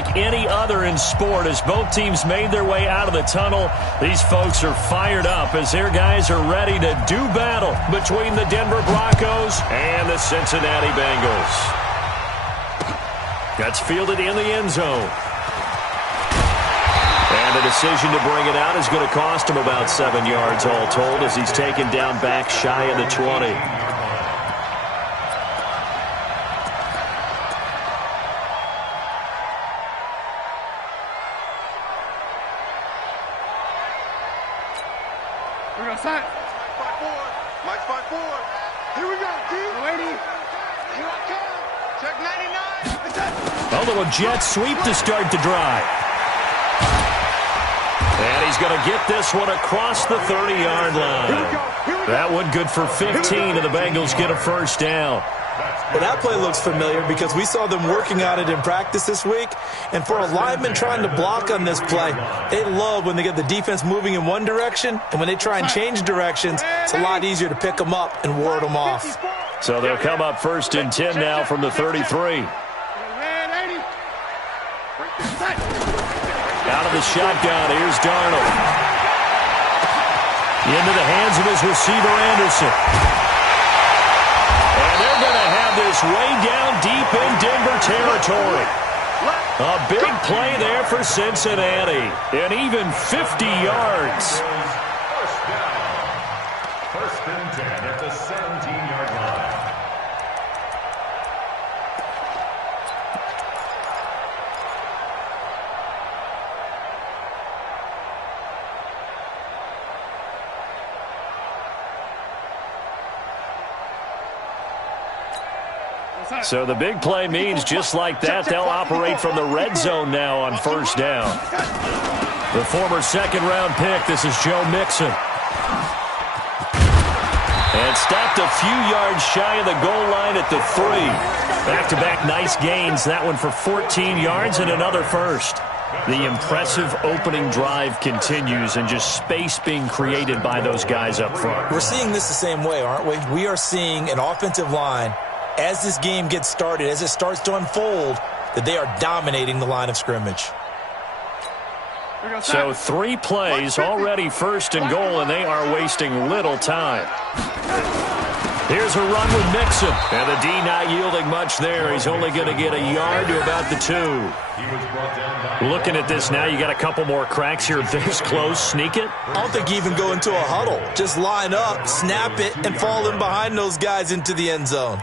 unlike any other in sport. As both teams made their way out of the tunnel, these folks are fired up as their guys are ready to do battle between the Denver Broncos and the Cincinnati Bengals. That's fielded in the end zone. And the decision to bring it out is going to cost him about 7 yards all told as he's taken down back shy of the 20. We're going to set. Mike's 5-4. Here we go, D. Ready. Here I come. Check 99. A little jet sweep to start the drive. And he's going to get this one across the 30-yard line. That one good for 15, and the Bengals get a first down. Well, that play looks familiar because we saw them working on it in practice this week. And for a lineman trying to block on this play, they love when they get the defense moving in one direction. And when they try and change directions, it's a lot easier to pick them up and ward them off. So they'll come up first and 10 now from the 33. Out of the shotgun, here's Darnold. Into the hands of his receiver, Anderson. And they're going to have this way down deep in Denver territory. A big play there for Cincinnati. And even 50 yards. First and 10 at the 17-yard line. So the big play means just like that, they'll operate from the red zone now on first down. The former second-round pick, this is Joe Mixon. And stopped a few yards shy of the goal line at the 3. Back-to-back nice gains, that one for 14 yards and another first. The impressive opening drive continues and just space being created by those guys up front. We're seeing this the same way, aren't we? We are seeing an offensive line, as this game gets started, as it starts to unfold, that they are dominating the line of scrimmage. So 3 plays, already first and goal, and they are wasting little time. Here's a run with Mixon. And the D not yielding much there. He's only going to get a yard to about the 2. Looking at this now, you got a couple more cracks here. This close, sneak it. I don't think you even go into a huddle. Just line up, snap it, and fall in behind those guys into the end zone.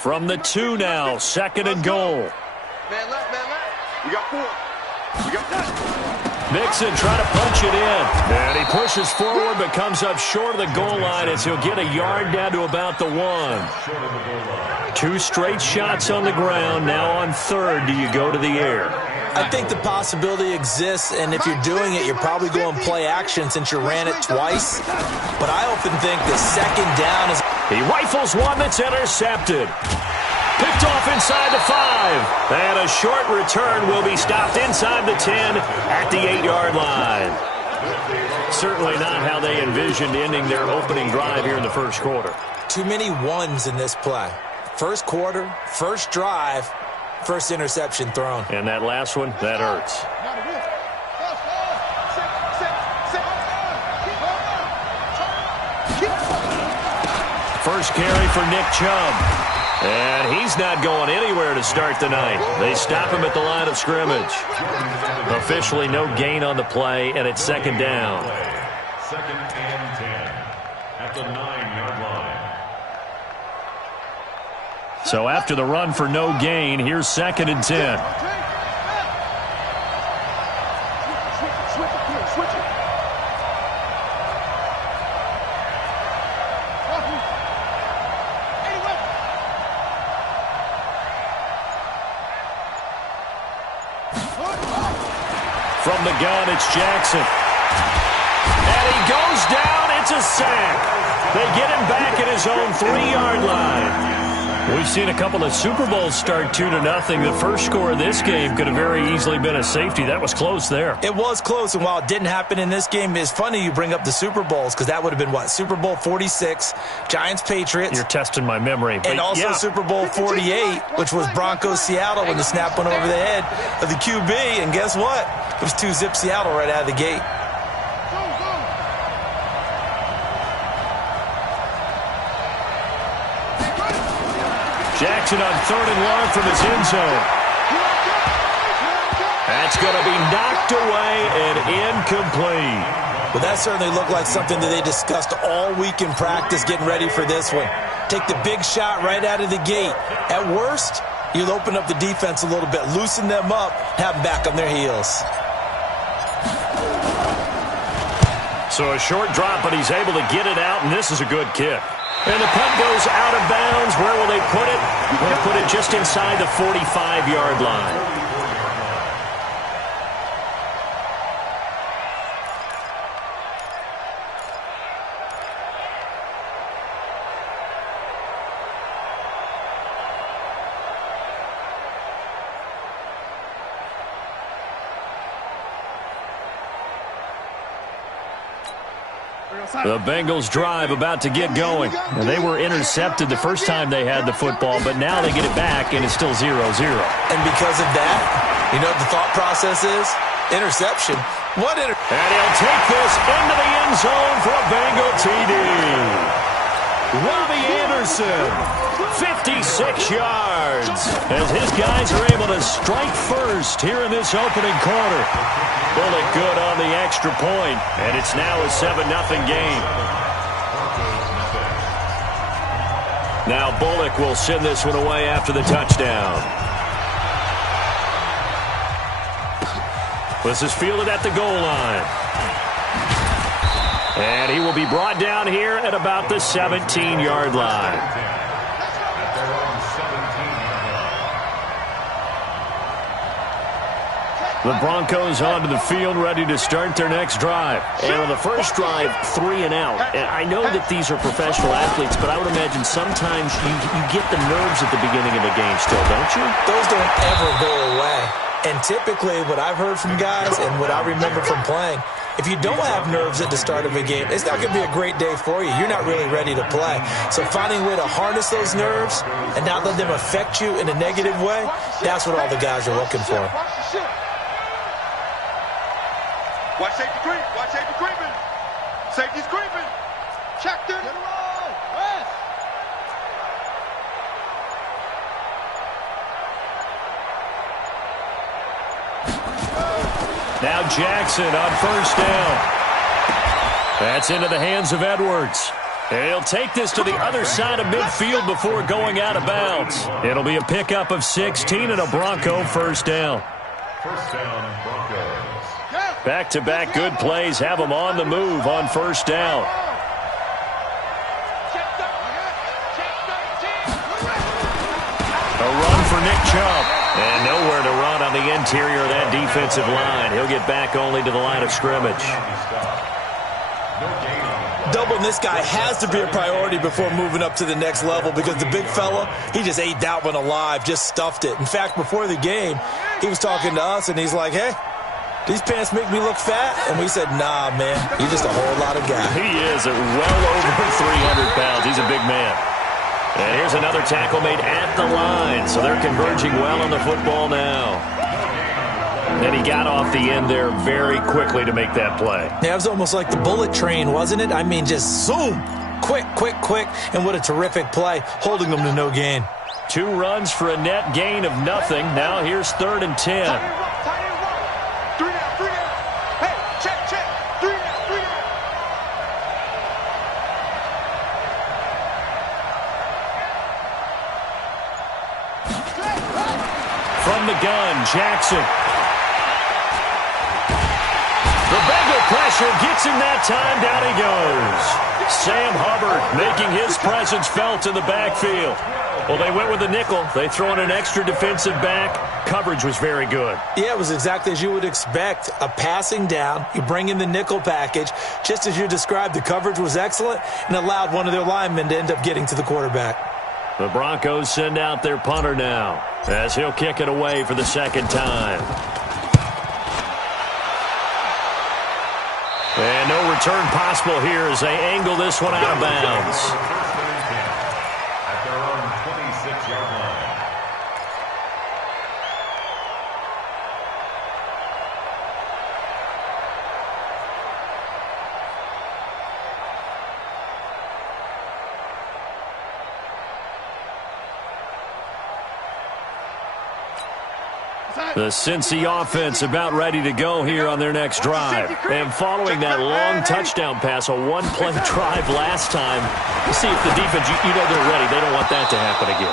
From the 2 now, second and goal. Man left, man left. We got 4. We got that. Mixon trying to punch it in. And he pushes forward but comes up short of the goal line as he'll get a yard down to about the 1. 2 straight shots on the ground. Now on third, do you go to the air? I think the possibility exists, and if you're doing it, you're probably going play action since you ran it twice. But I often think the second down is... He rifles one that's intercepted. Picked off inside the 5. And a short return will be stopped inside the 10 at the 8-yard line. Certainly not how they envisioned ending their opening drive here in the first quarter. Too many ones in this play. First quarter, first drive, first interception thrown. And that last one, that hurts. First carry for Nick Chubb. And he's not going anywhere to start the night. They stop him at the line of scrimmage. Officially no gain on the play, and it's second down. Second and 10 at the 9-yard line. So after the run for no gain, here's second and 10. From the gun, it's Jackson. And he goes down. It's a sack. They get him back at his own 3-yard line. We've seen a couple of Super Bowls start 2-0. The first score of this game could have very easily been a safety. That was close there. It was close, and while it didn't happen in this game, it's funny you bring up the Super Bowls because that would have been, what, Super Bowl 46, Giants-Patriots. You're testing my memory. But and also Super Bowl 48, which was Broncos-Seattle when the snap went over the head of the QB. And guess what? It was 2-zip Seattle right out of the gate. Jackson on 3rd and long from his end zone. That's going to be knocked away and incomplete. Well, that certainly looked like something that they discussed all week in practice getting ready for this one. Take the big shot right out of the gate. At worst, you'll open up the defense a little bit, loosen them up, have them back on their heels. So a short drop, but he's able to get it out, and this is a good kick. And the punt goes out of bounds. Where will they put it? They'll put it just inside the 45-yard line. The Bengals drive about to get going. And they were intercepted the first time they had the football, but now they get it back, and it's still 0-0. And because of that, you know what the thought process is? Interception. And he'll take this into the end zone for a Bengal TD. Robbie Anderson, 56 yards, as his guys are able to strike first here in this opening quarter. Bullock good on the extra point, and it's now a 7-0 game. Now Bullock will send this one away after the touchdown. This is fielded at the goal line. And he will be brought down here at about the 17-yard line. The Broncos onto the field, ready to start their next drive. And on the first drive, 3 and out. And I know that these are professional athletes, but I would imagine sometimes you get the nerves at the beginning of a game still, don't you? Those don't ever go away. And typically, what I've heard from guys and what I remember from playing, if you don't have nerves at the start of a game, it's not going to be a great day for you. You're not really ready to play. So finding a way to harness those nerves and not let them affect you in a negative way, that's what all the guys are looking for. Watch safety creep. Watch safety creeping. Safety's creeping. Checked it. Now Jackson on first down. That's into the hands of Edwards. And he'll take this to the other side of midfield before going out of bounds. It'll be a pickup of 16 and a Bronco first down. First down, Broncos. Back-to-back good plays have them on the move on first down. A run for Nick Chubb. And nowhere to run on the interior of that defensive line. He'll get back only to the line of scrimmage. Doubling this guy has to be a priority before moving up to the next level because the big fella, he just ate that one alive, just stuffed it. In fact, before the game, he was talking to us, and he's like, hey, these pants make me look fat? And we said, nah, man, you're just a whole lot of guy. He is at well over 300 pounds. He's a big man. And here's another tackle made at the line. So they're converging well on the football now. And he got off the end there very quickly to make that play. Yeah, it was almost like the bullet train, wasn't it? I mean, just zoom. Quick, quick, quick. And what a terrific play, holding them to no gain. 2 runs for a net gain of nothing. Now here's 3rd and 10. From the gun, Jackson. The Bengal pressure gets him that time. Down he goes. Sam Hubbard making his presence felt in the backfield. Well, they went with a nickel. They throw in an extra defensive back. Coverage was very good. Yeah, it was exactly as you would expect. A passing down. You bring in the nickel package. Just as you described, the coverage was excellent and allowed one of their linemen to end up getting to the quarterback. The Broncos send out their punter now, as he'll kick it away for the second time. And no return possible here as they angle this one out of bounds. At their own 26-yard line. The Cincy offense about ready to go here on their next drive. And following that long touchdown pass, a one-play drive last time, you see if the defense, you know they're ready. They don't want that to happen again.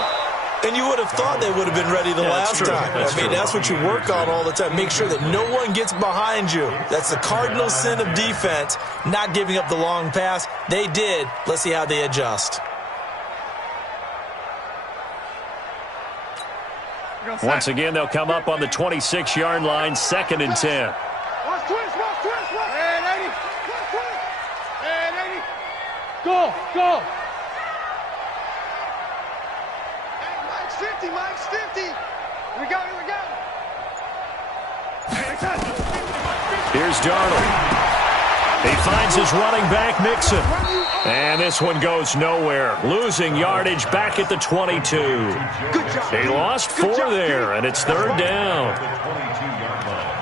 And you would have thought they would have been ready the last time. That's what you work on all the time. Make sure that no one gets behind you. That's the cardinal sin of defense, not giving up the long pass. They did. Let's see how they adjust. Once again, they'll come up on the 26-yard line, 2nd and 10. Watch twist. And 80. And 80. Go. Hey, Mike's 50. Here we go. Here's Darnold. He finds his running back, Mixon. And this one goes nowhere. Losing yardage back at the 22. Good job. He lost 4 there, and it's 3rd down. The 22-yard line.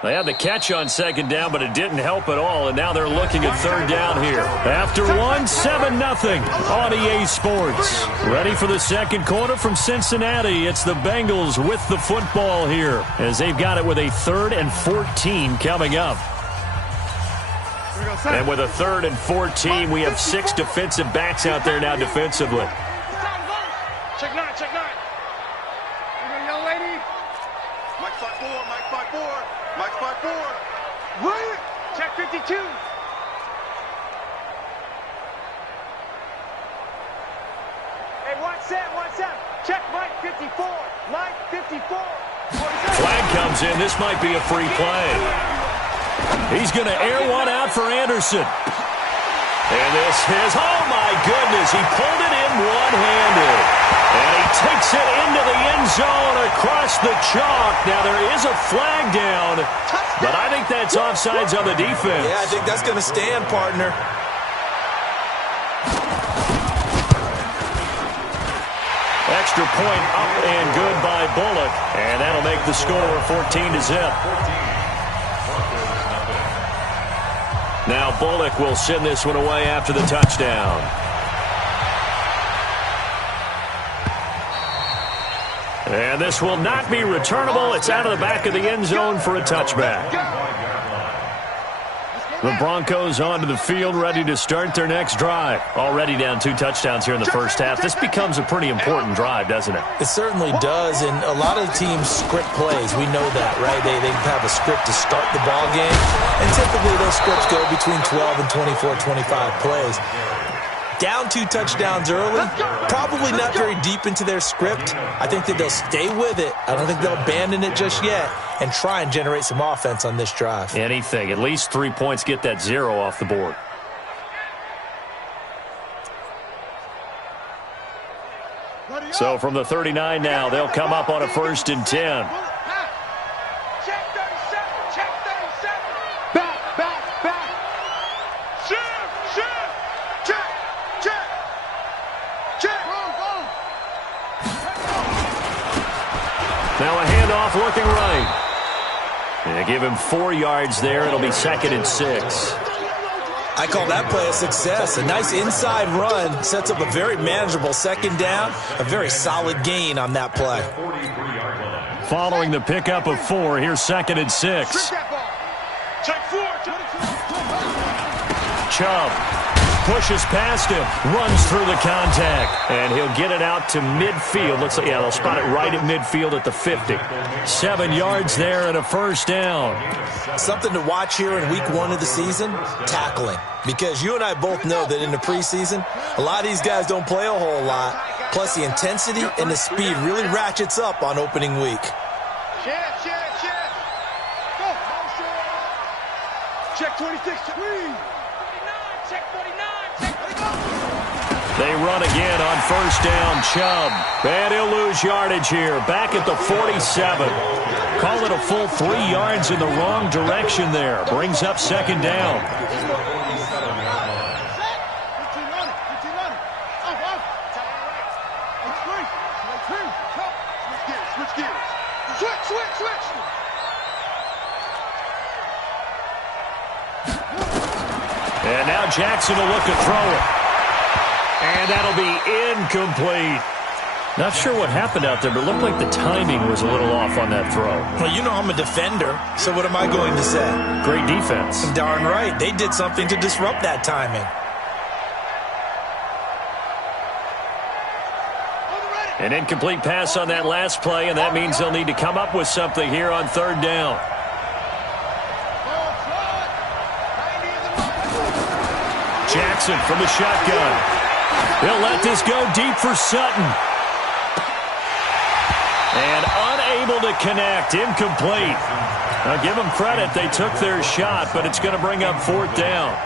They had the catch on 2nd down, but it didn't help at all, and now they're looking at 3rd down here. After 7-0 on EA Sports. Ready for the 2nd quarter from Cincinnati. It's the Bengals with the football here, as they've got it with a 3rd and 14 coming up. And with a 3rd and 14, we have 6 defensive backs out there now defensively. Check 9. You young lady. Mike 5'4". Mike 5'4". What? Check 52. Hey, watch that. Check Mike 54. Mike 54. Flag comes in. This might be a free play. He's going to air one out for Anderson. And this is, oh my goodness, he pulled it in one-handed. And he takes it into the end zone across the chalk. Now there is a flag down, but I think that's offsides on the defense. Yeah, I think that's going to stand, partner. Extra point up and good by Bullock. And that'll make the score 14-0. Now Bullock will send this one away after the touchdown. And this will not be returnable. It's out of the back of the end zone for a touchback. The Broncos onto the field, ready to start their next drive. Already down 2 touchdowns here in the first half. This becomes a pretty important drive, doesn't it? It certainly does, and a lot of teams script plays. We know that, right? They have a script to start the ball game, and typically those scripts go between 12 and 24, 25 plays. Down 2 touchdowns early, probably not very deep into their script. I think that they'll stay with it. I don't think they'll abandon it just yet and try and generate some offense on this drive. Anything. At least 3 points, get that 0 off the board. So from the 39 now, they'll come up on a 1st and 10. Check 37. Check 37. Back. Shift. Check. Now a handoff looking right. They give him 4 yards there. It'll be 2nd and 6. I call that play a success. A nice inside run sets up a very manageable 2nd down. A very solid gain on that play. Following the pickup of 4, here's 2nd and 6. Check 4. Chubb pushes past him, runs through the contact, and he'll get it out to midfield. Looks like, yeah, they'll spot it right at midfield at the 50. 7 yards there and a first down. Something to watch here in week 1 of the season, tackling. Because you and I both know that in the preseason, a lot of these guys don't play a whole lot. Plus, the intensity and the speed really ratchets up on opening week. Check 26. Check 49. They run again on first down. Chubb. And he'll lose yardage here. Back at the 47. Call it a full 3 yards in the wrong direction there. Brings up second down. And now Jackson will look to throw it. And that'll be incomplete. Not sure what happened out there, but it looked like the timing was a little off on that throw. Well, you know I'm a defender, so what am I going to say? Great defense. Darn right. They did something to disrupt that timing. An incomplete pass on that last play, and that means they'll need to come up with something here on third down. Jackson from the shotgun. He'll let this go deep for Sutton. And unable to connect. Incomplete. Now give them credit. They took their shot, but it's going to bring up fourth down.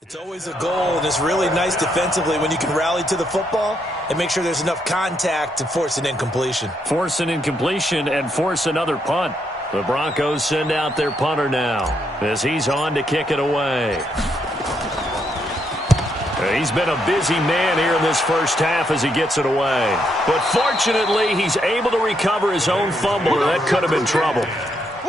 It's always a goal, and it's really nice defensively when you can rally to the football and make sure there's enough contact to force an incompletion. Force an incompletion and force another punt. The Broncos send out their punter now as he's on to kick it away. He's been a busy man here in this first half as he gets it away. But fortunately, he's able to recover his own fumble, or that could have been trouble.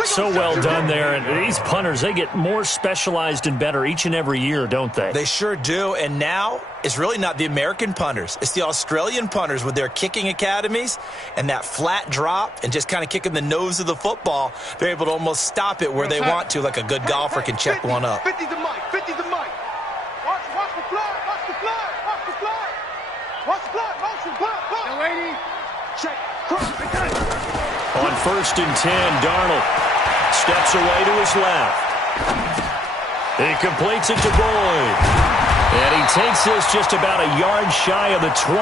So well done there. And these punters, they get more specialized and better each and every year, don't they? They sure do. And now it's really not the American punters. It's the Australian punters with their kicking academies and that flat drop and just kind of kicking the nose of the football. They're able to almost stop it where they want to, like a good golfer can check one up. 50 the mic. 50 the mic. Watch the fly. Watch the fly. Watch the fly. Watch the fly. Motion. Fly. Now, lady. Check. Cross. On first and 10, Darnold steps away to his left. He completes it to Boyd. And he takes this just about a yard shy of the 20.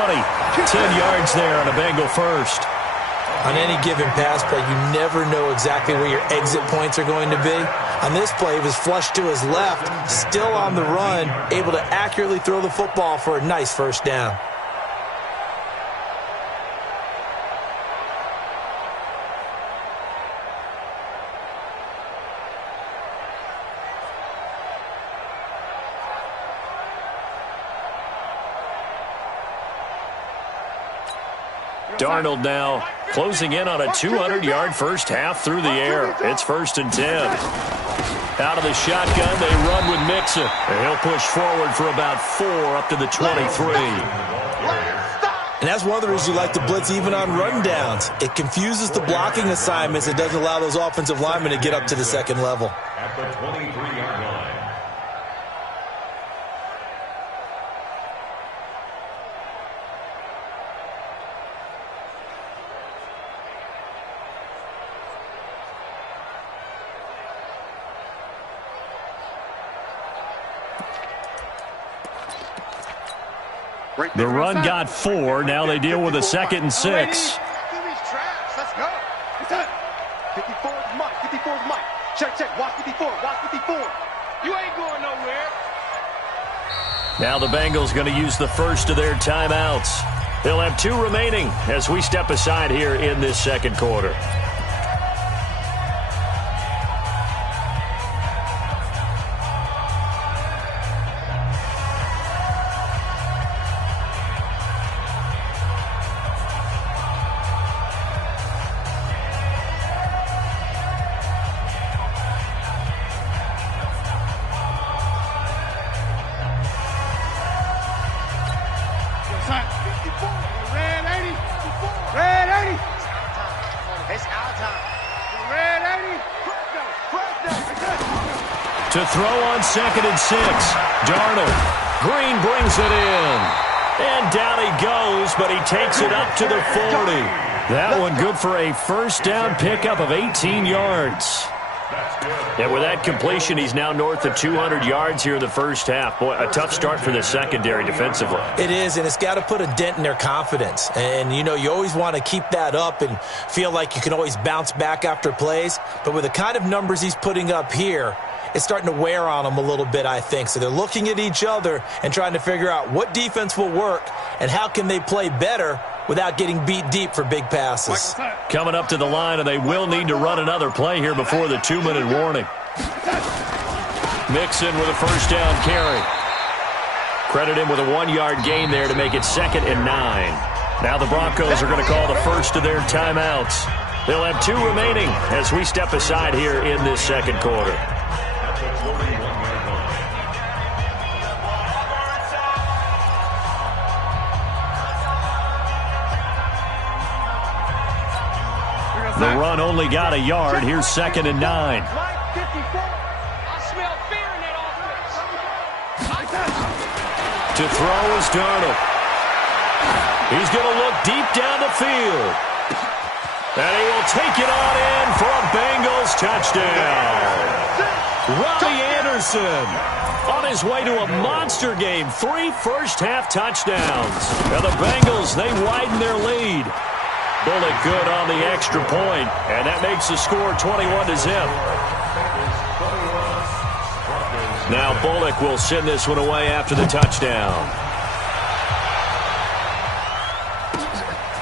10 yards there on a Bengal first. On any given pass play, you never know exactly where your exit points are going to be. On this play, he was flushed to his left, still on the run, able to accurately throw the football for a nice first down. Darnold now closing in on a 200-yard first half through the air. It's first and 10. Out of the shotgun, they run with Mixon. And he'll push forward for about 4 up to the 23. And that's one of the reasons you like to blitz even on rundowns. It confuses the blocking assignments. It doesn't allow those offensive linemen to get up to the second level. At the 23-yard line. The run got 4. Now they deal with a second and 6. Let's go. 54 Mike. 54 Mike. Check. Watch 54. Watch 54. You ain't going nowhere. Now the Bengals going to use the first of their timeouts. They'll have 2 remaining as we step aside here in this second quarter. To throw on 2nd and 6. Darnold. Green brings it in. And down he goes, but he takes it up to the 40. That one good for a first down pickup of 18 yards. And with that completion, he's now north of 200 yards here in the first half. Boy, a tough start for the secondary defensively. It is, and it's got to put a dent in their confidence. And, you know, you always want to keep that up and feel like you can always bounce back after plays. But with the kind of numbers he's putting up here, it's starting to wear on them a little bit, I think. So they're looking at each other and trying to figure out what defense will work and how can they play better without getting beat deep for big passes. Coming up to the line, and they will need to run another play here before the 2-minute warning. Mixon with a first down carry. Credit him with a 1-yard gain there to make it 2nd and 9. Now the Broncos are going to call the first of their timeouts. They'll have 2 remaining as we step aside here in this second quarter. The run only got a yard. Here's 2nd and 9. I smell fear in that offense. To throw is Darnold. He's going to look deep down the field. And he will take it on in for a Bengals touchdown. Robbie Anderson on his way to a monster game. 3 first-half touchdowns. And the Bengals, they widen their lead. Bullock good on the extra point, and that makes the score 21-0. Now Bullock will send this one away after the touchdown.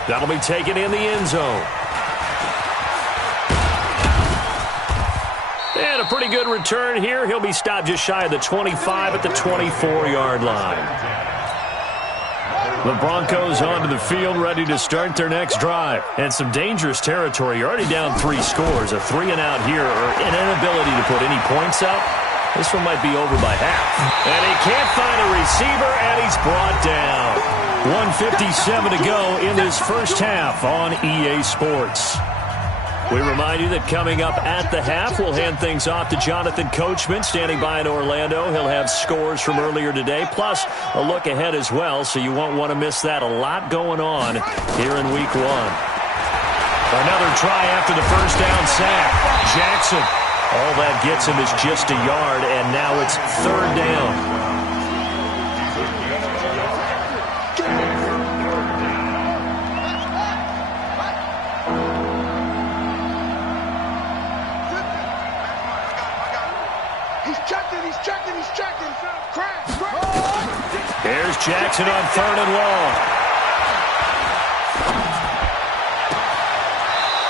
That'll be taken in the end zone. And a pretty good return here. He'll be stopped just shy of the 25 at the 24-yard line. The Broncos onto the field, ready to start their next drive. And some dangerous territory. You're already down 3 scores. A 3-and-out here, or an inability to put any points up. This one might be over by half. And he can't find a receiver, and he's brought down. 1:57 to go in this first half on EA Sports. We remind you that coming up at the half, we'll hand things off to Jonathan Coachman, standing by in Orlando. He'll have scores from earlier today, plus a look ahead as well, so you won't want to miss that. A lot going on here in Week 1. Another try after the first down sack. Jackson. All that gets him is just a yard, and now it's 3rd down. Here's Jackson on 3rd and long.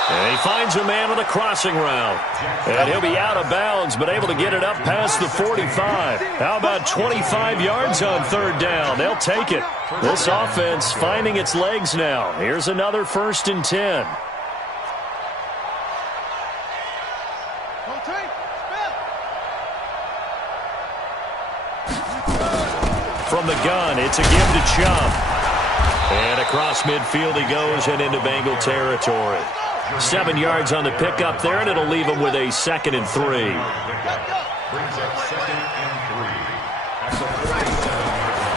And he finds a man on the crossing route. And he'll be out of bounds, but able to get it up past the 45. How about 25 yards on 3rd down? They'll take it. This offense finding its legs now. Here's another 1st and 10. From the gun, it's a give to Chubb. And across midfield he goes and into Bengal territory. 7 yards on the pickup there, and it'll leave him with a 2nd and 3.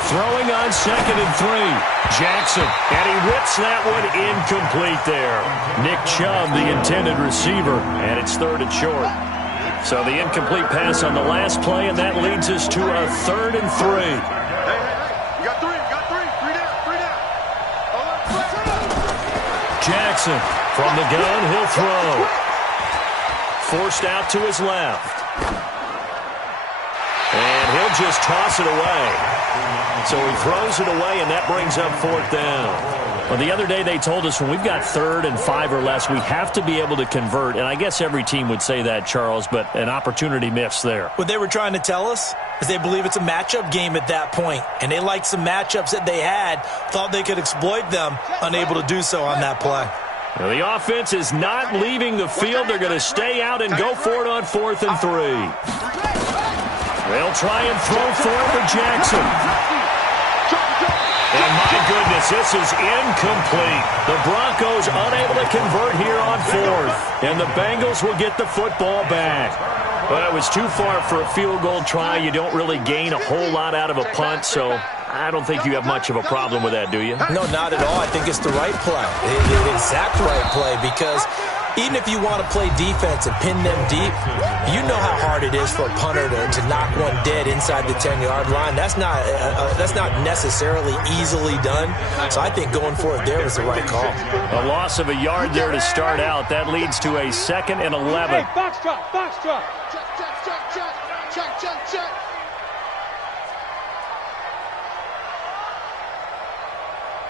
Throwing on 2nd and 3. Jackson, and he rips that one incomplete there. Nick Chubb, the intended receiver, and it's 3rd and short. So the incomplete pass on the last play, and that leads us to a 3rd and 3. Jackson from the gun, he'll throw. Forced out to his left. And he'll he'll just toss it away. So he throws it away, and that brings up 4th down. Well, the other day they told us when we've got 3rd and 5 or less, we have to be able to convert. And I guess every team would say that, Charles, but an opportunity missed there. What they were trying to tell us is they believe it's a matchup game at that point, and they liked some matchups that they had, thought they could exploit them, unable to do so on that play. Well, the offense is not leaving the field. They're going to stay out and go for it on 4th and 3. They'll try and throw for it for Jackson. And my goodness, this is incomplete. The Broncos unable to convert here on 4th. And the Bengals will get the football back. Well, it was too far for a field goal try. You don't really gain a whole lot out of a punt, so I don't think you have much of a problem with that, do you? No, not at all. I think it's the right play. The exact right play, because even if you want to play defense and pin them deep, you know how hard it is for a punter to knock one dead inside the 10-yard line. That's not necessarily easily done. So I think going for it there was the right call. A loss of a yard there to start out. That leads to a 2nd and 11. Hey, box drop, box drop. Check.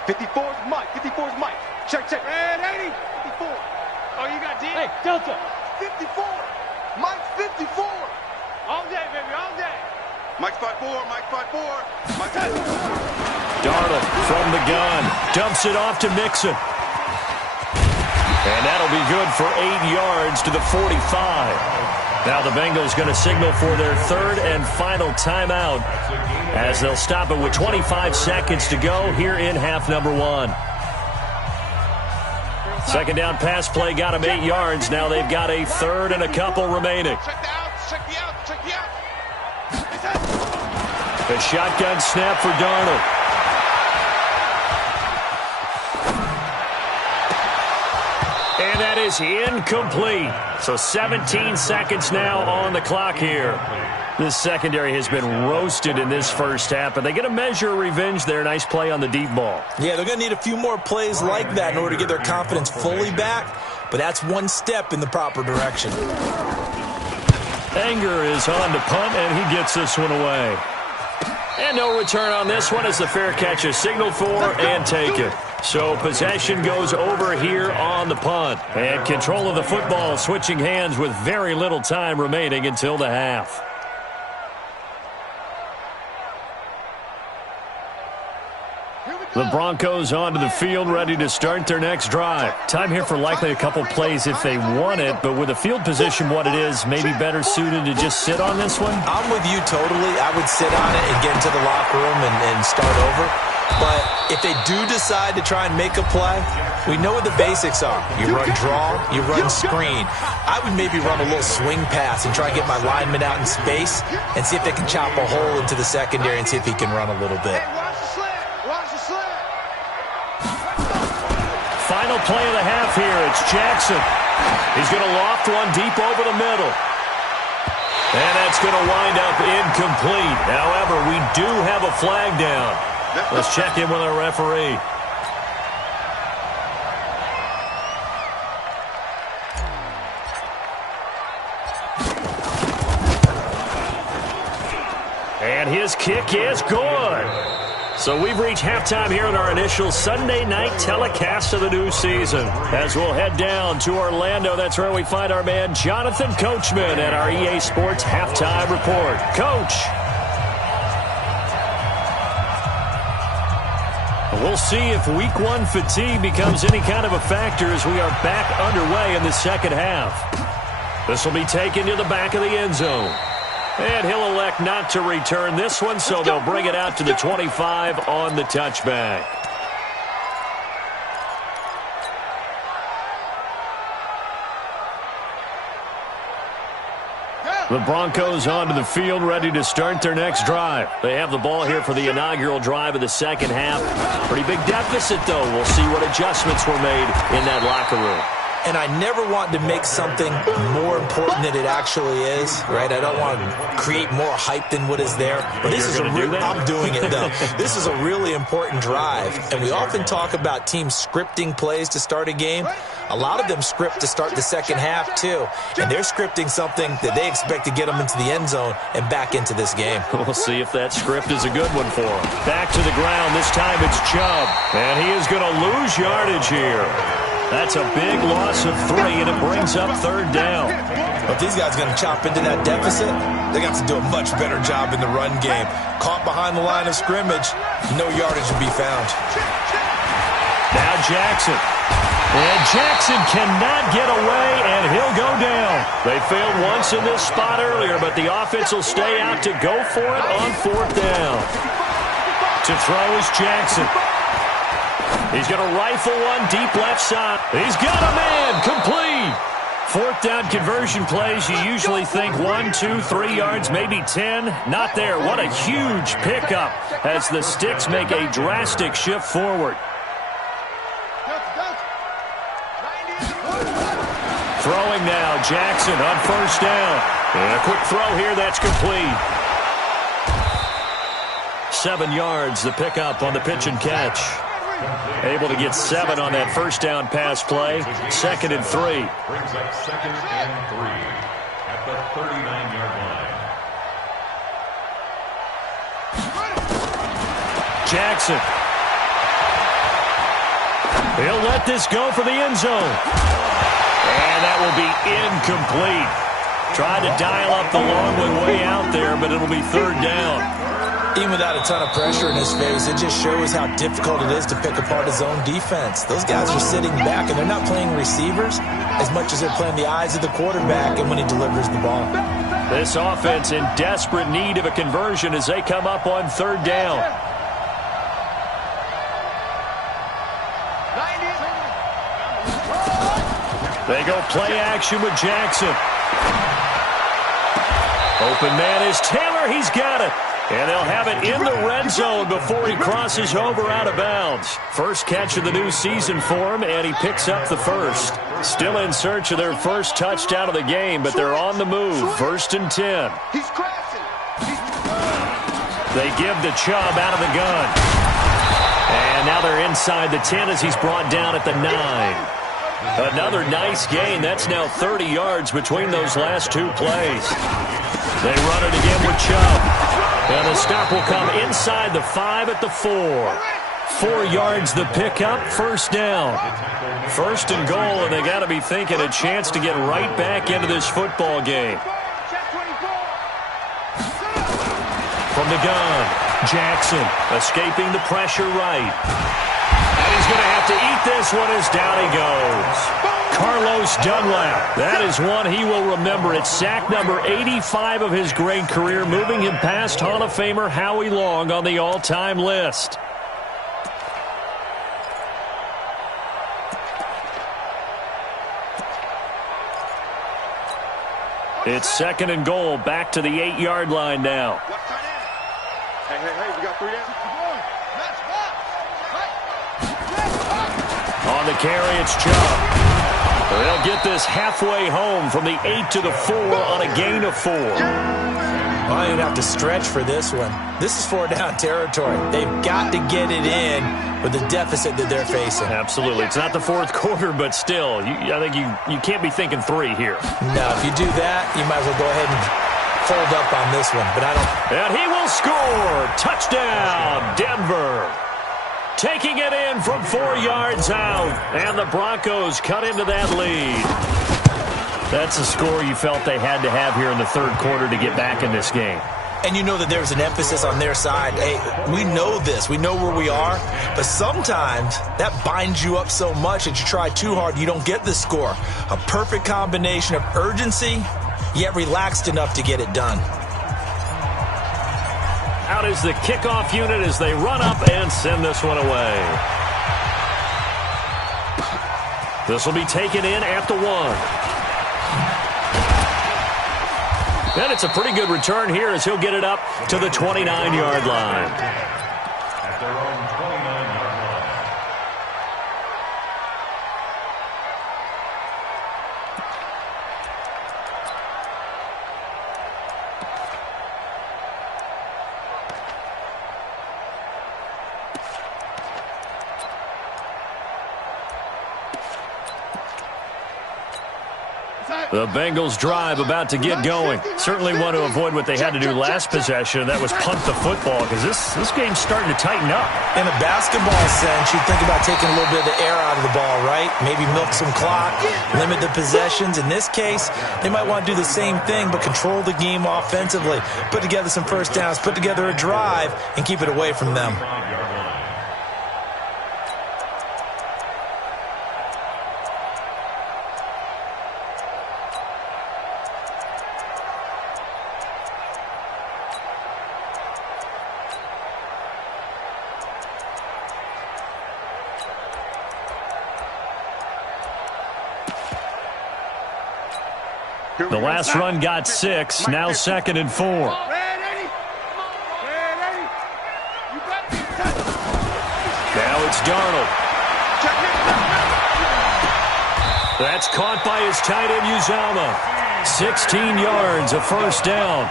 54's Mike. Check. Red 80. 54. Oh, you got D? Hey, Delta. 54. Mike's 54. All day, baby, all day. Mike's 5'4", Mike's 5'4". Mike's 5'4". Darnold from the gun. Dumps it off to Mixon. And that'll be good for 8 yards to the 45. Now the Bengals going to signal for their 3rd and final timeout as they'll stop it with 25 seconds to go here in half number 1. 2nd down pass play got them 8 yards. Now they've got a 3rd and a couple remaining. Check the out. The shotgun snap for Darnold. And that is incomplete. So 17 seconds now on the clock here. This secondary has been roasted in this first half, but they get a measure of revenge there. Nice play on the deep ball. Yeah, they're going to need a few more plays like that in order to get their confidence fully back, but that's one step in the proper direction. Anger is on to punt, and he gets this one away. And no return on this one as the fair catch is signaled for and taken. So possession goes over here on the punt. And control of the football switching hands with very little time remaining until the half. The Broncos onto the field, ready to start their next drive. Time here for likely a couple plays if they want it, but with the field position what it is, maybe better suited to just sit on this one? I'm with you totally. I would sit on it and get into the locker room and start over. But if they do decide to try and make a play, we know what the basics are. You run draw, you run screen. I would maybe run a little swing pass and try to get my lineman out in space and see if they can chop a hole into the secondary and see if he can run a little bit. Final play of the half here. It's Jackson. He's going to loft one deep over the middle. And that's going to wind up incomplete. However, we do have a flag down. Let's check in with our referee. And his kick is good. So we've reached halftime here in our initial Sunday night telecast of the new season. As we'll head down to Orlando, that's where we find our man Jonathan Coachman at our EA Sports Halftime Report. Coach. We'll see if week 1 fatigue becomes any kind of a factor as we are back underway in the second half. This will be taken to the back of the end zone. And he'll elect not to return this one, so they'll bring it out to the 25 on the touchback. The Broncos onto the field, ready to start their next drive. They have the ball here for the inaugural drive of the second half. Pretty big deficit, though. We'll see what adjustments were made in that locker room. And I never want to make something more important than it actually is, right? I don't want to create more hype than what is there. But this is I'm doing it, though. This is a really important drive. And we often talk about teams scripting plays to start a game. A lot of them script to start the second half, too. And they're scripting something that they expect to get them into the end zone and back into this game. We'll see if that script is a good one for them. Back to the ground. This time it's Chubb. And he is going to lose yardage here. That's a big loss of 3, and it brings up third down. If these guys are going to chop into that deficit, they're going to have to do a much better job in the run game. Caught behind the line of scrimmage, no yardage will be found. Now Jackson. And Jackson cannot get away, and he'll go down. They failed once in this spot earlier, but the offense will stay out to go for it on fourth down. To throw is Jackson. He's going to rifle one deep left side. He's got a man. Complete. Fourth down conversion plays, you usually think 1, 2, 3 yards, maybe 10. Not there. What a huge pickup as the Sticks make a drastic shift forward. Throwing now, Jackson on first down. And a quick throw here, that's complete. 7 yards, the pickup on the pitch and catch. Able to get 7 on that first down pass play. 2nd and 3. Brings up 2nd and 3 at the 39-yard line. Jackson. He'll let this go for the end zone. And that will be incomplete. Tried to dial up the long one way out there, but it'll be third down. Even without a ton of pressure in his face, it just shows how difficult it is to pick apart his own defense. Those guys are sitting back, and they're not playing receivers as much as they're playing the eyes of the quarterback and when he delivers the ball. This offense in desperate need of a conversion as they come up on third down. They go play action with Jackson. Open man is Taylor. He's got it. And they'll have it in the red zone before he crosses over out of bounds. First catch of the new season for him, and he picks up the first. Still in search of their first touchdown of the game, but they're on the move. 1st and 10. He's crashing. They give the Chubb out of the gun. And now they're inside the 10 as he's brought down at the 9. Another nice gain. That's now 30 yards between those last 2 plays. They run it again with Chubb. And the stop will come inside the 5 at the 4. 4 yards the pickup, first down. 1st and goal, and they got to be thinking a chance to get right back into this football game. From the gun, Jackson escaping the pressure right. And he's going to have to eat this one as down he goes. Carlos Dunlap. That is one he will remember. It's sack number 85 of his great career, moving him past Hall of Famer Howie Long on the all-time list. It's 2nd and goal, back to the 8-yard line now. Hey, we got 3 down. On the carry, it's Chubb. They'll get this halfway home from the 8 to the 4 on a gain of 4. Well, you're going to have to stretch for this one. This is 4-down territory. They've got to get it in with the deficit that they're facing. Absolutely. It's not the 4th quarter, but still, I think you can't be thinking 3 here. No, if you do that, you might as well go ahead and fold up on this one. But I don't. And he will score. Touchdown, Denver. Taking it in from 4 yards out. And the Broncos cut into that lead. That's a score you felt they had to have here in the 3rd quarter to get back in this game. And you know that there's an emphasis on their side. Hey, we know this. We know where we are. But sometimes that binds you up so much that you try too hard, you don't get the score. A perfect combination of urgency, yet relaxed enough to get it done. Out is the kickoff unit as they run up and send this one away. This will be taken in at the 1. And it's a pretty good return here as he'll get it up to the 29-yard line. At their own 29-yard The Bengals drive about to get going. Certainly want to avoid what they had to do last possession. That was punt the football because this game's starting to tighten up. In a basketball sense, you think about taking a little bit of the air out of the ball, right? Maybe milk some clock, limit the possessions. In this case, they might want to do the same thing but control the game offensively. Put together some first downs, put together a drive, and keep it away from them. The last run got 6, now 2nd and 4. Now it's Darnold. That's caught by his tight end, Uzama. 16 yards, a first down.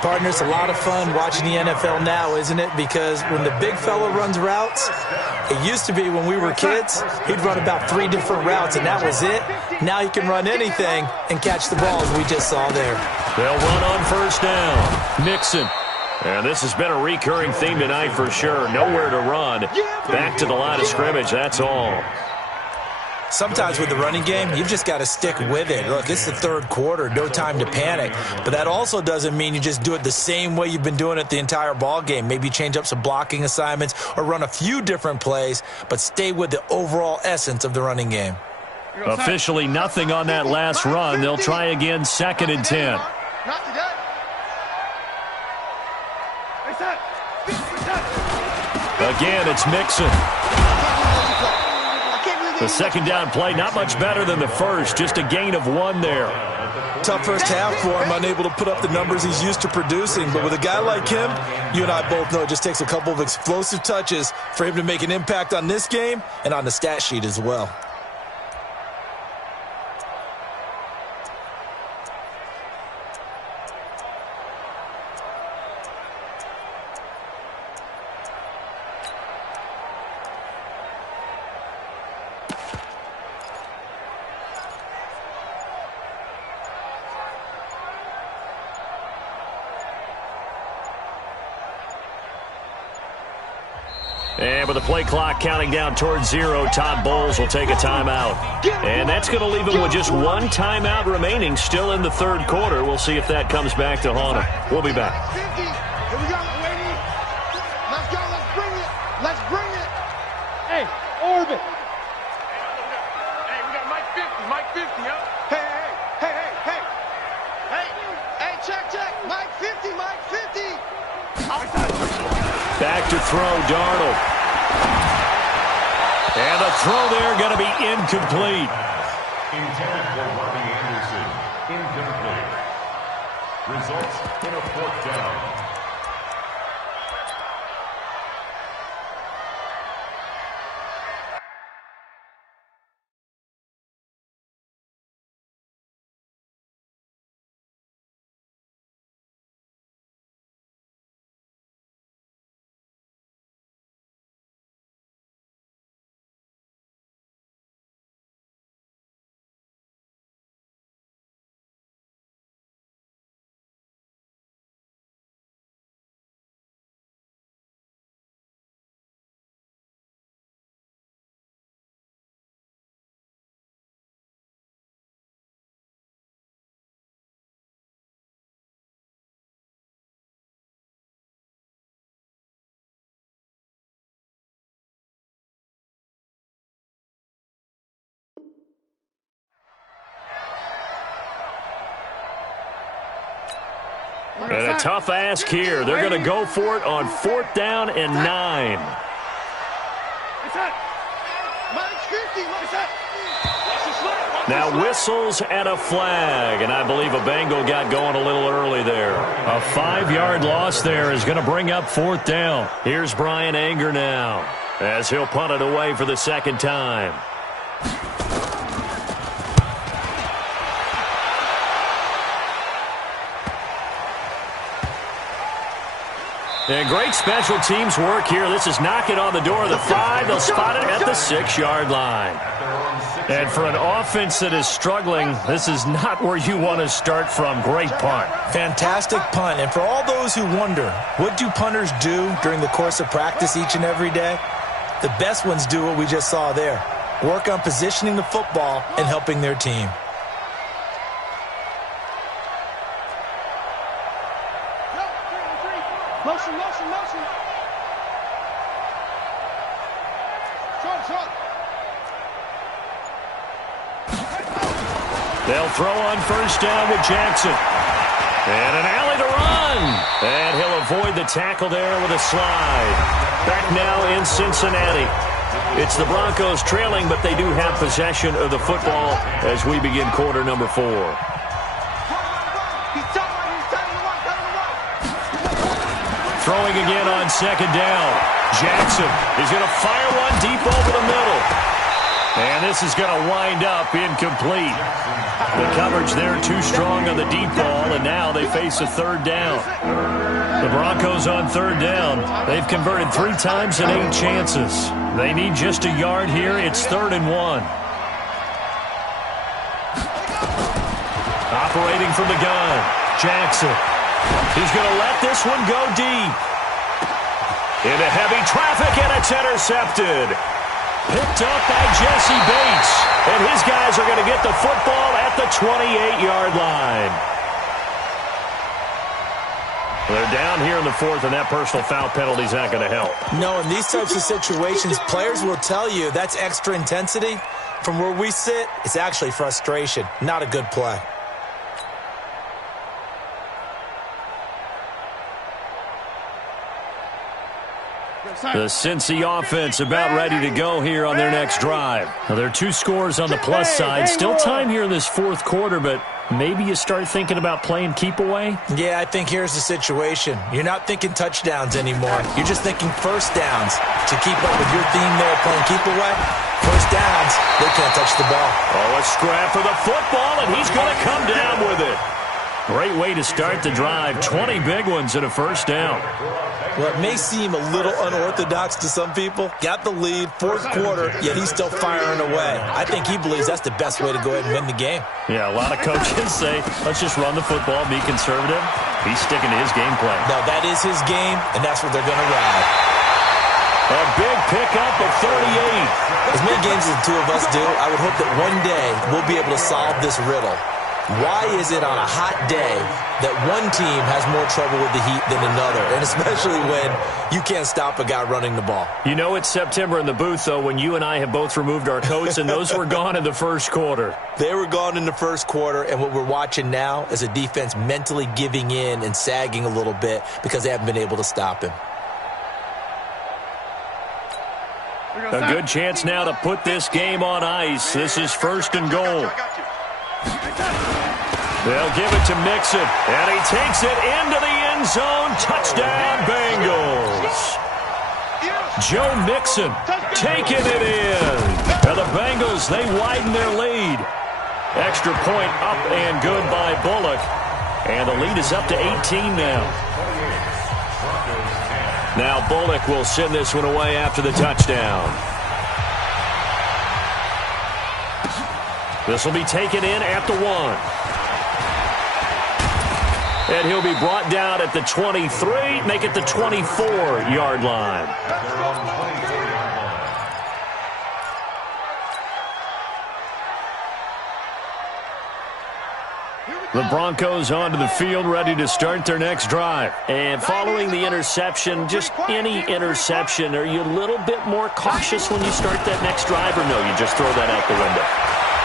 Partner, it's a lot of fun watching the NFL now, isn't it? Because when the big fella runs routes, it used to be when we were kids, he'd run about 3 different routes, and that was it. Now he can run anything and catch the ball, as we just saw there. They'll run on first down. Mixon. And this has been a recurring theme tonight for sure. Nowhere to run. Back to the line of scrimmage, that's all. Sometimes with the running game, you've just got to stick with it. Look, it's the third quarter, no time to panic. But that also doesn't mean you just do it the same way you've been doing it the entire ball game. Maybe change up some blocking assignments or run a few different plays, but stay with the overall essence of the running game. Officially nothing on that last run. They'll try again, 2nd and 10. Again, it's Mixon. The second down play, not much better than the first, just a gain of 1 there. Tough first half for him, unable to put up the numbers he's used to producing. But with a guy like him, you and I both know it just takes a couple of explosive touches for him to make an impact on this game and on the stat sheet as well. And with the play clock counting down towards 0, Todd Bowles will take a timeout. And that's going to leave him with just 1 timeout remaining still in the third quarter. We'll see if that comes back to haunt him. We'll be back. Here we go, lady. Let's go, let's bring it. Let's bring it. Hey, orbit. Hey, we got Mike 50, Mike 50, huh? Hey, check. Mike 50, Mike 50. Back to throw, Darnold. And the throw there going to be incomplete. Intended for Robbie Anderson. Incomplete. Results in a 4th down. And a tough ask here. They're going to go for it on 4th down and 9. Now whistles and a flag, and I believe a Bengal got going a little early there. A 5-yard loss there is going to bring up 4th down. Here's Brian Anger now as he'll punt it away for the 2nd time. And great special teams work here. This is knocking on the door of the 5. They'll spot it at the 6-yard line. At their own 6 And for an offense that is struggling, this is not where you want to start from. Great punt. Fantastic punt. And for all those who wonder, what do punters do during the course of practice each and every day? The best ones do what we just saw there. Work on positioning the football and helping their team. Motion, motion, motion. Short. They'll throw on first down with Jackson. And an alley to run. And he'll avoid the tackle there with a slide. Back now in Cincinnati. It's the Broncos trailing, but they do have possession of the football as we begin quarter number 4. Throwing again on second down. Jackson is going to fire one deep over the middle. And this is going to wind up incomplete. The coverage there too strong on the deep ball, and now they face a third down. The Broncos on third down. They've converted 3 times in 8 chances. They need just a yard here. It's 3rd and 1. Operating from the gun, Jackson. He's going to let this one go deep. Into heavy traffic, and it's intercepted. Picked up by Jesse Bates. And his guys are going to get the football at the 28-yard line. They're down here in the 4th, and that personal foul penalty is not going to help. No, in these types of situations, players will tell you that's extra intensity. From where we sit, it's actually frustration. Not a good play. The Cincy offense about ready to go here on their next drive. Now, there are 2 scores on the plus side. Still time here in this 4th quarter, but maybe you start thinking about playing keep away? Yeah, I think here's the situation. You're not thinking touchdowns anymore. You're just thinking first downs. To keep up with your theme there playing keep away, first downs, they can't touch the ball. Oh, a scrap for the football, and he's going to come down with it. Great way to start the drive. 20 big ones and a first down. Well, it may seem a little unorthodox to some people. Got the lead, 4th quarter, yet he's still firing away. I think he believes that's the best way to go ahead and win the game. Yeah, a lot of coaches say, let's just run the football, be conservative. He's sticking to his game plan. No, that is his game, and that's what they're going to ride. A big pickup of 38. As many games as the 2 of us do, I would hope that one day we'll be able to solve this riddle. Why is it on a hot day that one team has more trouble with the heat than another, and especially when you can't stop a guy running the ball? You know it's September in the booth, though, when you and I have both removed our coats, and those were gone in the 1st quarter. They were gone in the 1st quarter, and what we're watching now is a defense mentally giving in and sagging a little bit because they haven't been able to stop him. A good chance now to put this game on ice. This is 1st and goal. They'll give it to Mixon, and he takes it into the end zone. Touchdown, Bengals. Joe Mixon taking it in. Now the Bengals, they widen their lead. Extra point up and good by Bullock. And the lead is up to 18 now. Now Bullock will send this one away after the touchdown. This will be taken in at the 1. And he'll be brought down at the 23, make it the 24-yard line. The Broncos onto the field, ready to start their next drive. And following the interception, just any interception, are you a little bit more cautious when you start that next drive, or no, you just throw that out the window?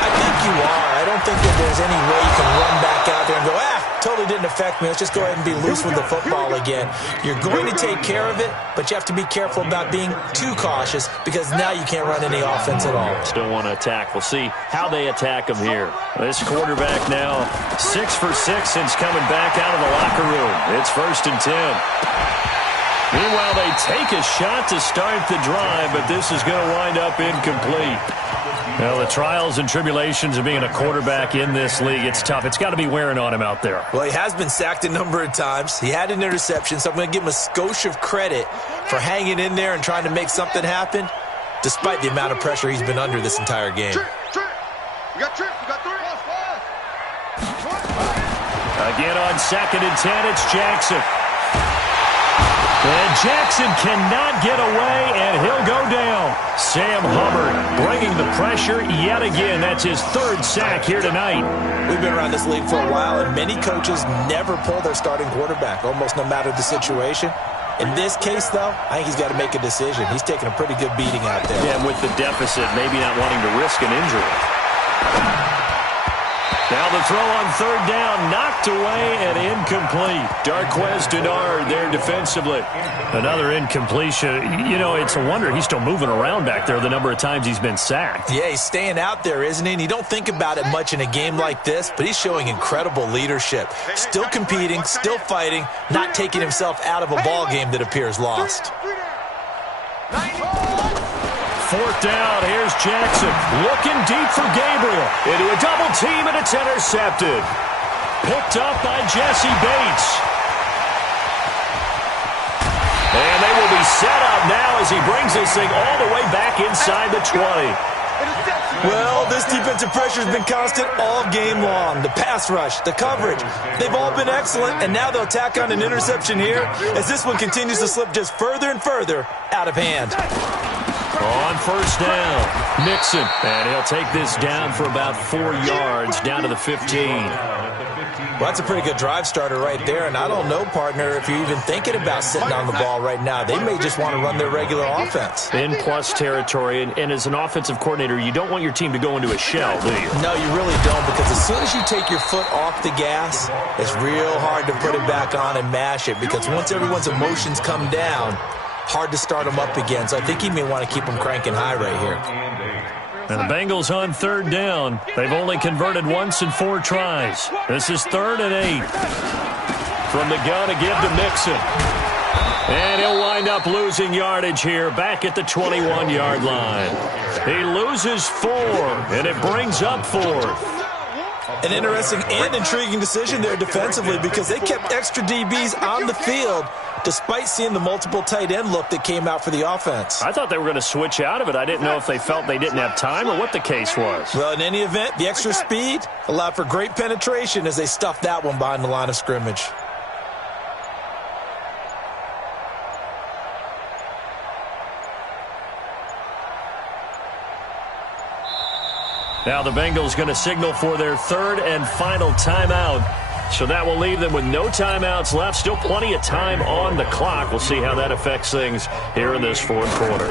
I think you are. I don't think that there's any way you can run back out there and go, totally didn't affect me. Let's just go ahead and be loose with the football again. You're going to take care of it, but you have to be careful about being too cautious because now you can't run any offense at all. Still want to attack. We'll see how they attack him here. This quarterback now 6 for 6 since coming back out of the locker room. It's 1st and 10. Meanwhile, they take a shot to start the drive, but this is going to wind up incomplete. Well, the trials and tribulations of being a quarterback in this league, it's tough. It's got to be wearing on him out there. Well, he has been sacked a number of times. He had an interception, so I'm going to give him a skosh of credit for hanging in there and trying to make something happen, despite the amount of pressure he's been under this entire game. got trips. You got 3. Again on 2nd and 10, it's Jackson. And Jackson cannot get away, and he'll go down. Sam Hubbard bringing the pressure yet again. That's his 3rd sack here tonight. We've been around this league for a while, and many coaches never pull their starting quarterback, almost no matter the situation. In this case, though, I think he's got to make a decision. He's taking a pretty good beating out there. Yeah, and with the deficit, maybe not wanting to risk an injury. Now the throw on 3rd down, knocked away and incomplete. Darquez Denard there defensively. Another incompletion. You know, it's a wonder he's still moving around back there the number of times he's been sacked. Yeah, he's staying out there, isn't he? And you don't think about it much in a game like this, but he's showing incredible leadership. Still competing, still fighting, not taking himself out of a ball game that appears lost. 4th down, here's Jackson. Looking deep for Gabriel. Into a double team, and it's intercepted. Picked up by Jesse Bates. And they will be set up now as he brings this thing all the way back inside the 20. Well, this defensive pressure has been constant all game long. The pass rush, the coverage, they've all been excellent, and now they'll tack on an interception here as this one continues to slip just further and further out of hand. On 1st down, Mixon, and he'll take this down for about 4 yards, down to the 15. Well, that's a pretty good drive starter right there, and I don't know, partner, if you're even thinking about sitting on the ball right now. They may just want to run their regular offense. In plus territory, and as an offensive coordinator, you don't want your team to go into a shell, do you? No, you really don't, because as soon as you take your foot off the gas, it's real hard to put it back on and mash it, because once everyone's emotions come down, hard to start them up again. So I think he may want to keep them cranking high right here. And the Bengals on 3rd down. They've only converted once in 4 tries. This is 3rd and 8. From the gun to give to Mixon. And he'll wind up losing yardage here back at the 21-yard line. He loses 4, and it brings up 4th. An interesting and intriguing decision there defensively because they kept extra DBs on the field despite seeing the multiple tight end look that came out for the offense. I thought they were going to switch out of it. I didn't know if they felt they didn't have time or what the case was. Well, in any event, the extra speed allowed for great penetration as they stuffed that one behind the line of scrimmage. Now the Bengals going to signal for their 3rd and final timeout. So that will leave them with no timeouts left. Still plenty of time on the clock. We'll see how that affects things here in this 4th quarter.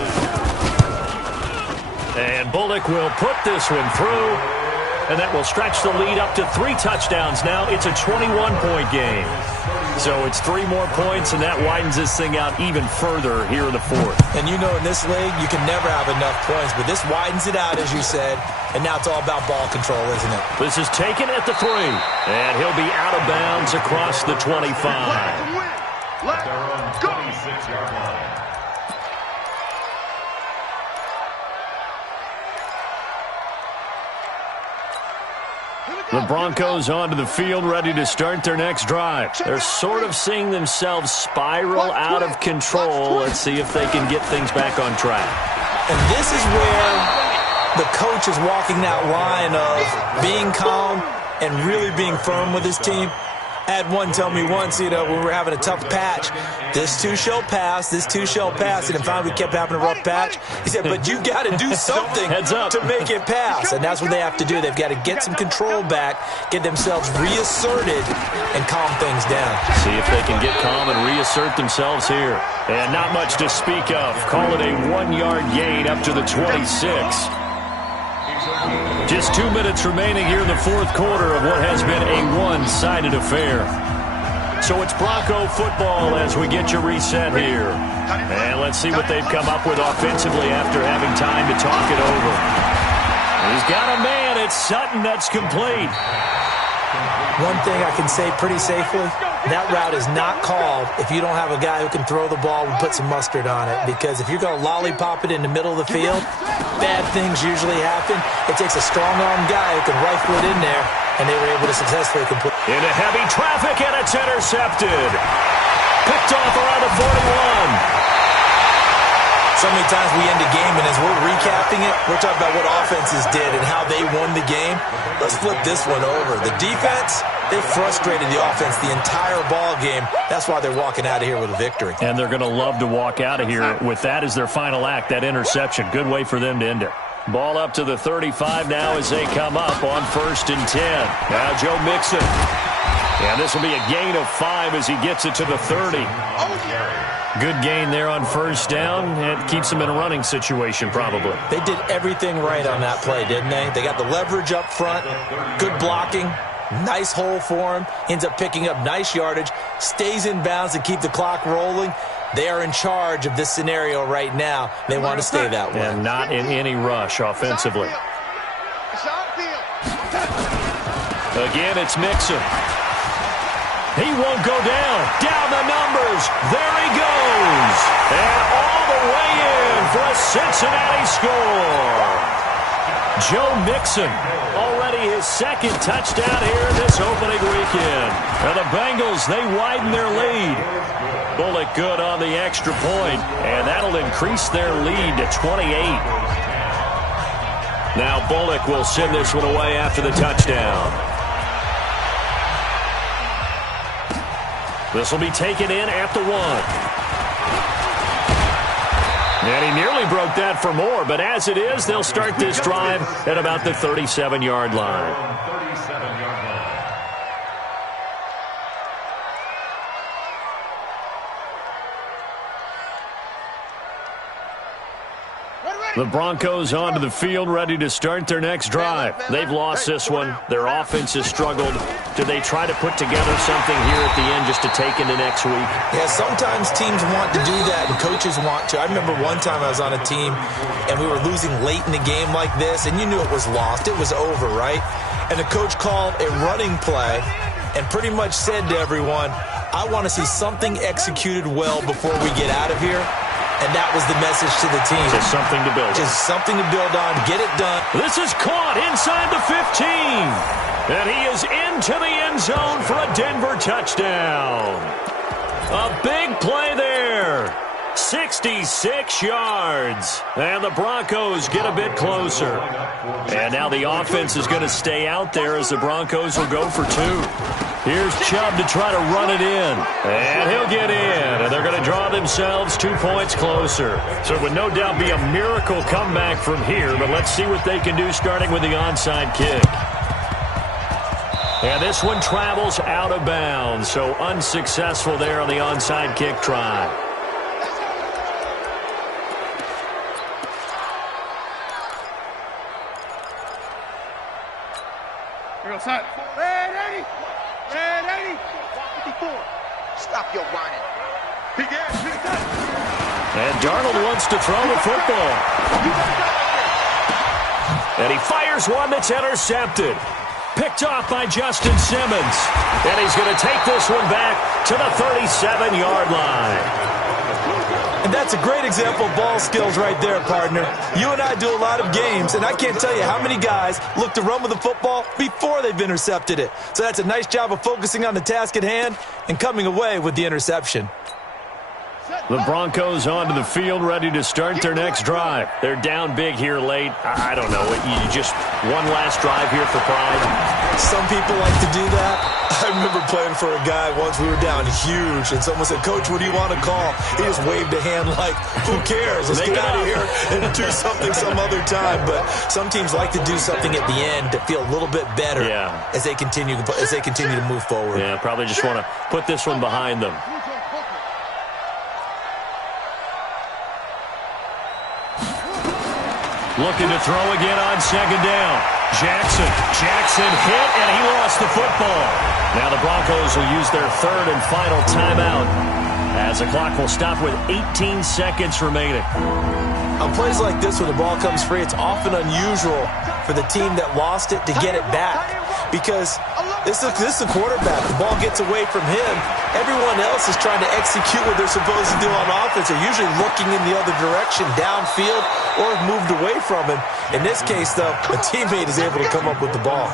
And Bullock will put this one through. And that will stretch the lead up to 3 touchdowns now. It's a 21-point game. So it's 3 more points, and that widens this thing out even further here in the 4th. And you know in this league, you can never have enough points, but this widens it out, as you said, and now it's all about ball control, isn't it? This is taken at the 3, and he'll be out of bounds across the 25. Let's go! 26-yard line. The Broncos onto the field, ready to start their next drive. They're sort of seeing themselves spiral out of control. Let's see if they can get things back on track. And this is where the coach is walking that line of being calm and really being firm with his team. I had one tell me once, when we were having a tough patch, this too shall pass, this too shall pass. And finally we kept having a rough patch. He said, but you've got to do something to make it pass. And that's what they have to do. They've got to get some control back, get themselves reasserted, and calm things down. See if they can get calm and reassert themselves here. And not much to speak of. Call it a 1-yard gain up to the 26. Just 2 minutes remaining here in the 4th quarter of what has been a one-sided affair. So it's Bronco football as we get you reset here. And let's see what they've come up with offensively after having time to talk it over. He's got a man. It's Sutton that's complete. One thing I can say pretty safely, that route is not called if you don't have a guy who can throw the ball and put some mustard on it. Because if you're going to lollipop it in the middle of the field, bad things usually happen. It takes a strong-arm guy who can rifle it in there, and they were able to successfully complete. Into heavy traffic, and it's intercepted. Picked off around the 41. So many times we end a game, and as we're recapping it, we're talking about what offenses did and how they won the game. Let's flip this one over. The defense, they frustrated the offense the entire ball game. That's why they're walking out of here with a victory. And they're going to love to walk out of here with that as their final act, that interception. Good way for them to end it. Ball up to the 35 now as they come up on 1st and 10. Now Joe Mixon. And this will be a gain of 5 as he gets it to the 30. Good gain there on 1st down. It keeps them in a running situation probably. They did everything right on that play, didn't they? They got the leverage up front, good blocking, nice hole for him, ends up picking up nice yardage, stays in bounds to keep the clock rolling. They are in charge of this scenario right now. They want to stay that way. And not in any rush offensively. Again, it's Mixon. He won't go down. Down the numbers. There he goes. And all the way in for a Cincinnati score. Joe Mixon, already his 2nd touchdown here in this opening weekend. And the Bengals, they widen their lead. Bullock good on the extra point, and that'll increase their lead to 28. Now Bullock will send this one away after the touchdown. This will be taken in at the 1. And he nearly broke that for more, but as it is, they'll start this drive at about the 37-yard line. The Broncos onto the field, ready to start their next drive. They've lost this one. Their offense has struggled. Do they try to put together something here at the end just to take into next week? Yeah, sometimes teams want to do that, and coaches want to. I remember one time I was on a team, and we were losing late in the game like this, and you knew it was lost. It was over, right? And the coach called a running play and pretty much said to everyone, I want to see something executed well before we get out of here. And that was the message to the team. Just something to build on. Just something to build on. Get it done. This is caught inside the 15. And he is into the end zone for a Denver touchdown. A big play there. 66 yards. And the Broncos get a bit closer. And now the offense is going to stay out there as the Broncos will go for 2. Here's Chubb to try to run it in. And he'll get in. And they're going to draw themselves 2 points closer. So it would no doubt be a miracle comeback from here. But let's see what they can do starting with the onside kick. And this one travels out of bounds. So unsuccessful there on the onside kick try. Here goes Sutton. Red 80. Red 80. 54. Stop your whining. And Darnold wants to throw the football. And he fires one that's intercepted. Picked off by Justin Simmons. And he's going to take this one back to the 37-yard line. And that's a great example of ball skills right there, partner. You and I do a lot of games, and I can't tell you how many guys look to run with the football before they've intercepted it. So that's a nice job of focusing on the task at hand and coming away with the interception. The Broncos onto the field, ready to start their next drive. They're down big here late. I don't know. You just one last drive here for pride. Some people like to do that. I remember playing for a guy once. We were down huge, and someone said, Coach, what do you want to call? He just waved a hand like, who cares? Let's get out of here and do something some other time. But some teams like to do something at the end to feel a little bit better as they continue to move forward. Yeah, probably just want to put this one behind them. Looking to throw again on second down. Jackson hit, and he lost the football. Now the Broncos will use their third and final timeout as the clock will stop with 18 seconds remaining. On plays like this, when the ball comes free, it's often unusual for the team that lost it to get it back because this is a quarterback. The ball gets away from him. Everyone else is trying to execute what they're supposed to do on offense. They're usually looking in the other direction, downfield, or have moved away from him. In this case, though, a teammate is able to come up with the ball.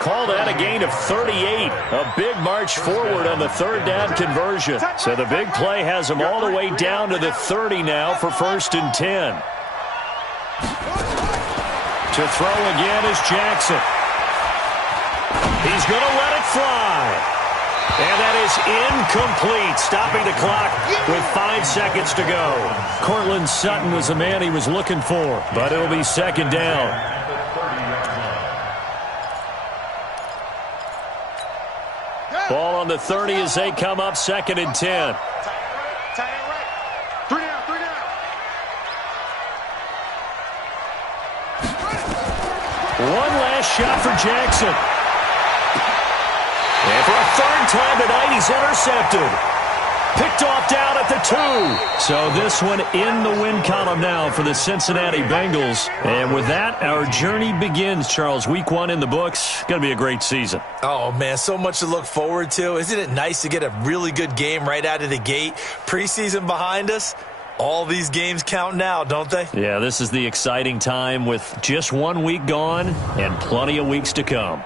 Call that a gain of 38. A big march forward on the third down conversion. So the big play has them all the way down to the 30 now for 1st and 10. To throw again is Jackson. He's going to let it fly. And that is incomplete, stopping the clock with 5 seconds to go. Cortland Sutton was the man he was looking for, but it'll be 2nd down. Ball on the 30 as they come up 2nd and 10. Tight end right. 3 down, 3 down. One last shot for Jackson. And for a 3rd time tonight, he's intercepted. Picked off down at the 2. So this one in the win column now for the Cincinnati Bengals. And with that, our journey begins, Charles. Week 1 in the books. Going to be a great season. Oh, man, so much to look forward to. Isn't it nice to get a really good game right out of the gate? Preseason behind us. All these games count now, don't they? Yeah, this is the exciting time with just 1 week gone and plenty of weeks to come.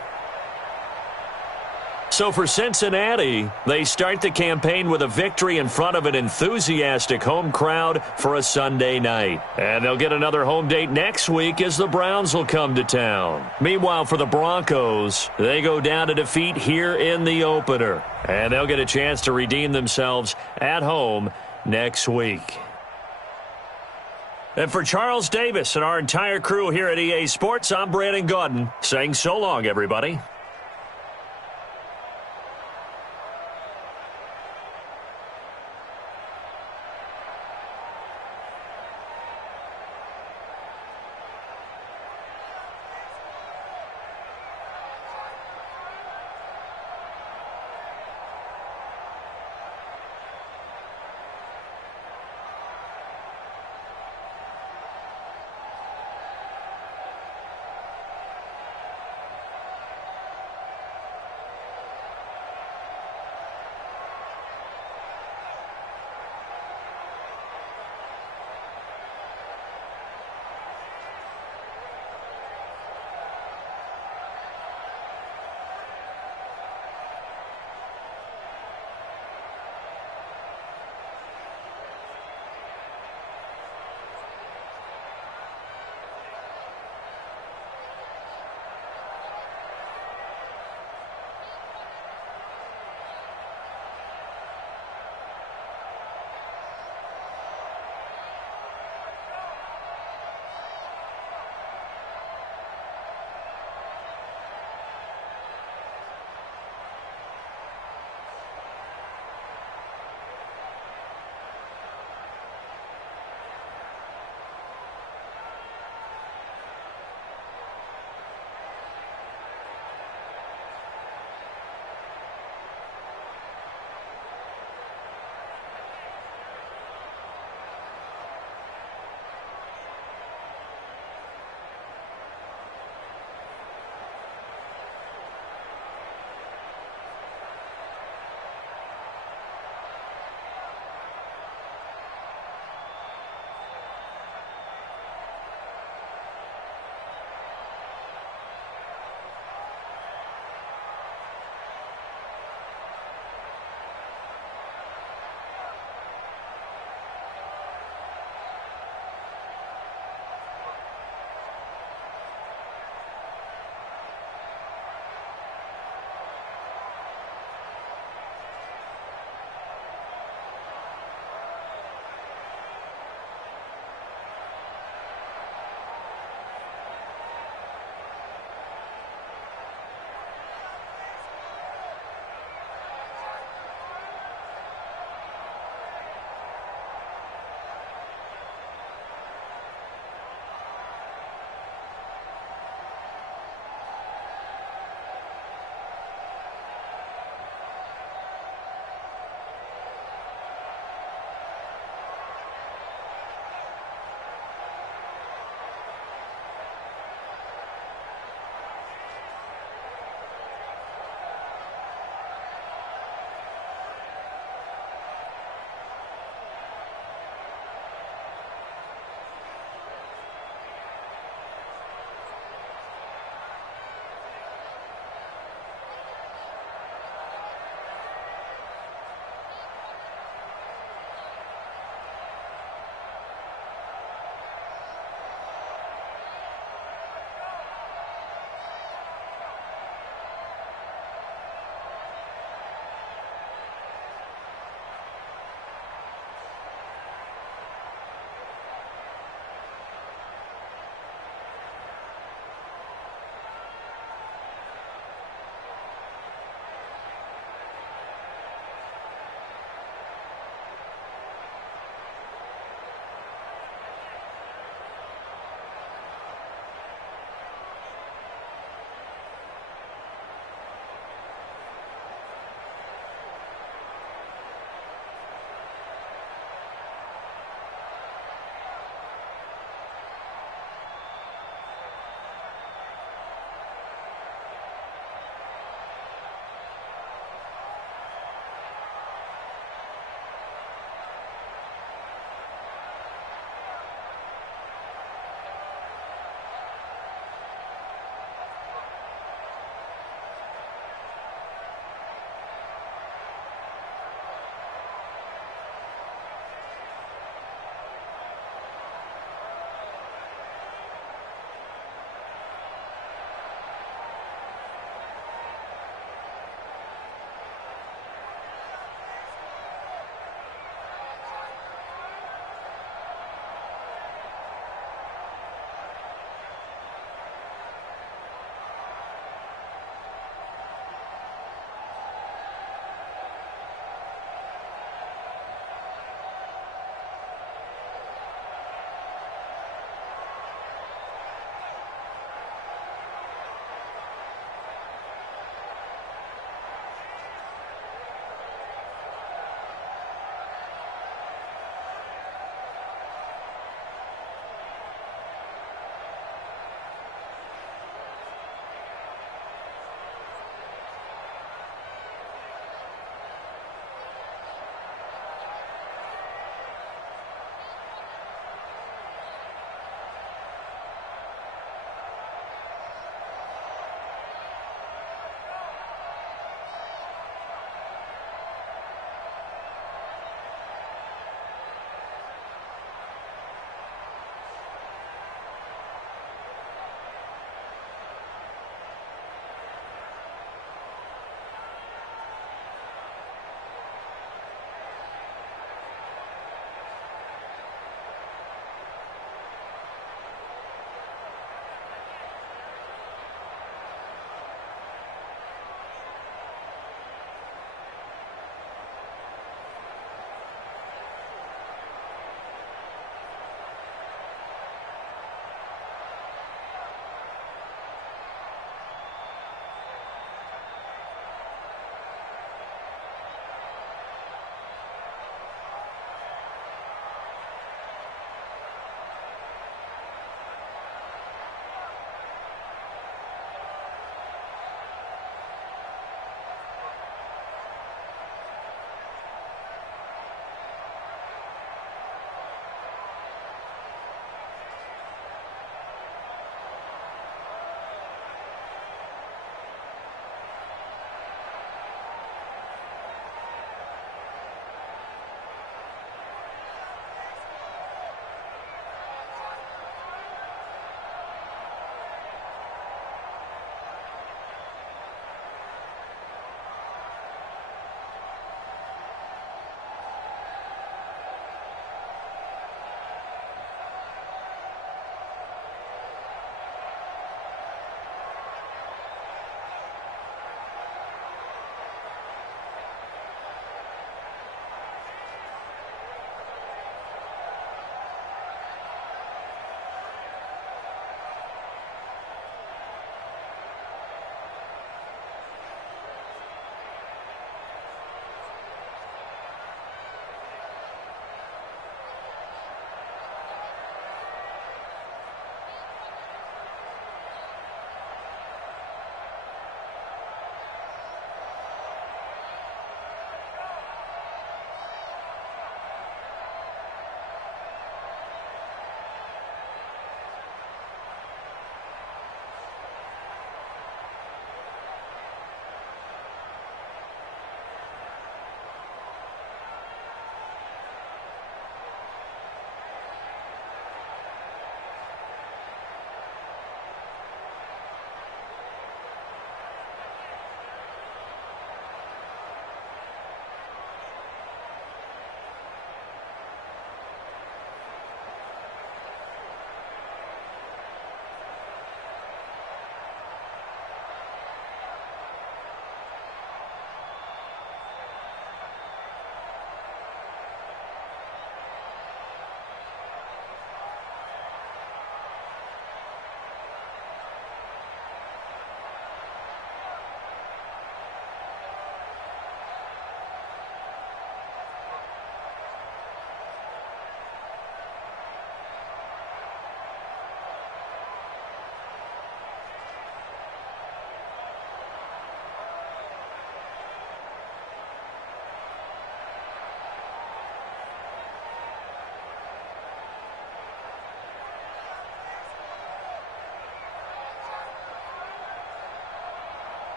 So for Cincinnati, they start the campaign with a victory in front of an enthusiastic home crowd for a Sunday night. And they'll get another home date next week as the Browns will come to town. Meanwhile, for the Broncos, they go down to defeat here in the opener. And they'll get a chance to redeem themselves at home next week. And for Charles Davis and our entire crew here at EA Sports, I'm Brandon Gaudin saying so long, everybody.